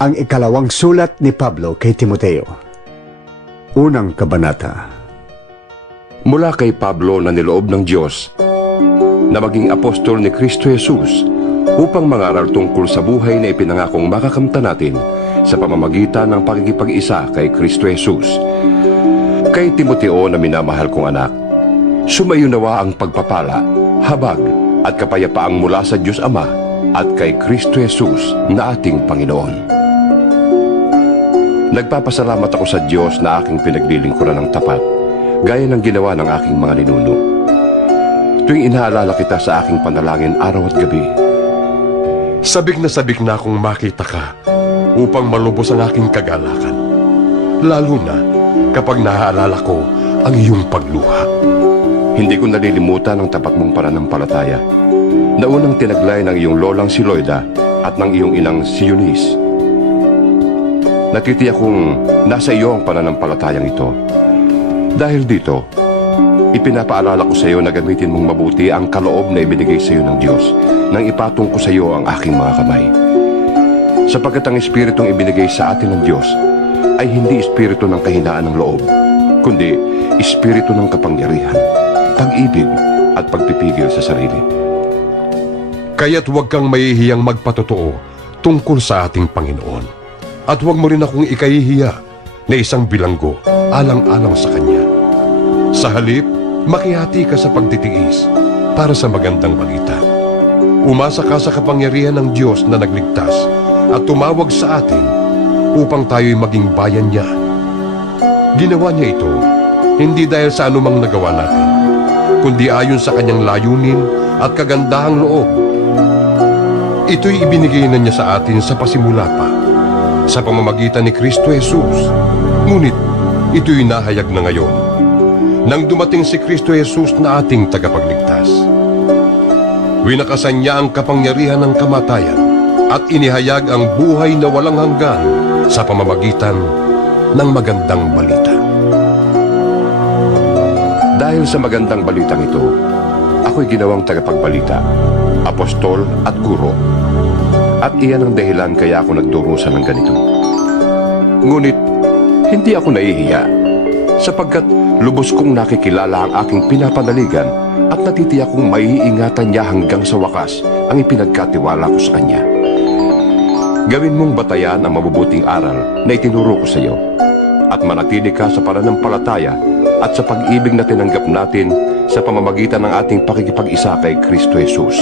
ang ikalawang sulat ni Pablo kay Timoteo. Unang kabanata. Mula kay Pablo na niloob ng Diyos na maging apostol ni Kristo Jesus upang mangaral tungkol sa buhay na ipinangakong makakamtan natin sa pamamagitan ng pakikipag-isa kay Kristo Jesus. Kay Timoteo na minamahal kong anak, sumayo nawa ang pagpapala, habag at kapayapaang mula sa Diyos Ama at kay Kristo Jesus na ating Panginoon. Nagpapasalamat ako sa Diyos na aking pinaglilingkuran ng tapat, gaya ng ginawa ng aking mga ninuno. Tuwing inaalala kita sa aking panalangin araw at gabi, sabik na akong makita ka upang malubos ang aking kagalakan. Lalo na kapag naaalala ko ang iyong pagluha. hindi ko nalilimutan ang tapat mong pananampalataya na unang tinaglay ng iyong lolang si Loida at ng iyong inang si Eunice. Natitiyak kong nasa iyo ang pananampalatayang ito. Dahil dito, ipinapaalala ko sa iyo na gamitin mong mabuti ang kaloob na ibinigay sa iyo ng Diyos nang ipatong ko sa iyo ang aking mga kamay. Sapagkat ang Espiritong ibinigay sa atin ng Diyos ay hindi Espiritu ng kahinaan ng loob, kundi Espiritu ng kapangyarihan, pag-ibig at pagpipigil sa sarili. Kaya't huwag kang mahihiyang magpatotoo tungkol sa ating Panginoon. At huwag mo rin akong ikahihiya na isang bilanggo alang-alang sa Kanya. Sa halip, makihati ka sa pagtitiis para sa magandang balita. Umasa ka sa kapangyarihan ng Diyos na nagligtas at tumawag sa atin upang tayo'y maging bayan niya. Ginawa niya ito hindi dahil sa anumang nagawa natin, kundi ayon sa Kanyang layunin at kagandahang loob. Ito'y ibinigay na niya sa atin sa pasimula pa, sa pamamagitan ni Kristo Jesus. Ngunit ito'y nahayag na ngayon, nang dumating si Kristo Jesus na ating tagapagligtas. Winakasan niya ang kapangyarihan ng kamatayan at inihayag ang buhay na walang hanggan sa pamamagitan ng magandang balita. Dahil sa magandang balitang ito, ako'y ginawang tagapagbalita, apostol at guro. At iyan ang dahilan kaya ako nagdurusa ng ganito. Ngunit, hindi ako nahihiya, sapagkat lubos kong nakikilala ang aking pinapanaligan at natitiyak kong maiingatan niya hanggang sa wakas ang ipinagkatiwala ko sa Kanya. Gawin mong batayan ang mabubuting aral na itinuro ko sa iyo, at manatili ka sa pananampalataya at sa pag-ibig na tinanggap natin sa pamamagitan ng ating pakikipag-isa kay Kristo Jesus.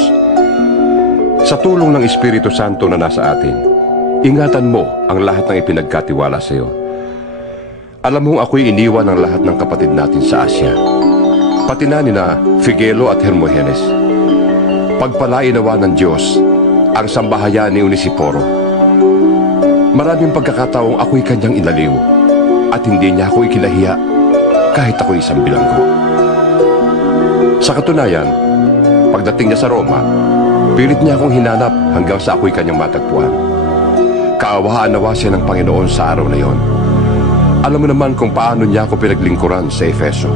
Sa tulong ng Espiritu Santo na nasa atin, ingatan mo ang lahat ng ipinagkatiwala sa iyo. Alam mong ako'y iniwan ng lahat ng kapatid natin sa Asya, pati na nina Figelo at Hermogenes. Pagpalain nawa ng Diyos ang sambahayan ni Onesiforo. Maraming pagkakataong ako'y kanyang inaliw at hindi niya ako ikinahiya kahit ako'y isang bilanggo. Sa katunayan, pagdating niya sa Roma, pilit niya akong hinanap hanggang sa ako'y kanyang matagpuan. Kaawaan nawa siya ng Panginoon sa araw na yon. Alam mo naman kung paano niya ako pinaglingkuran sa Efeso.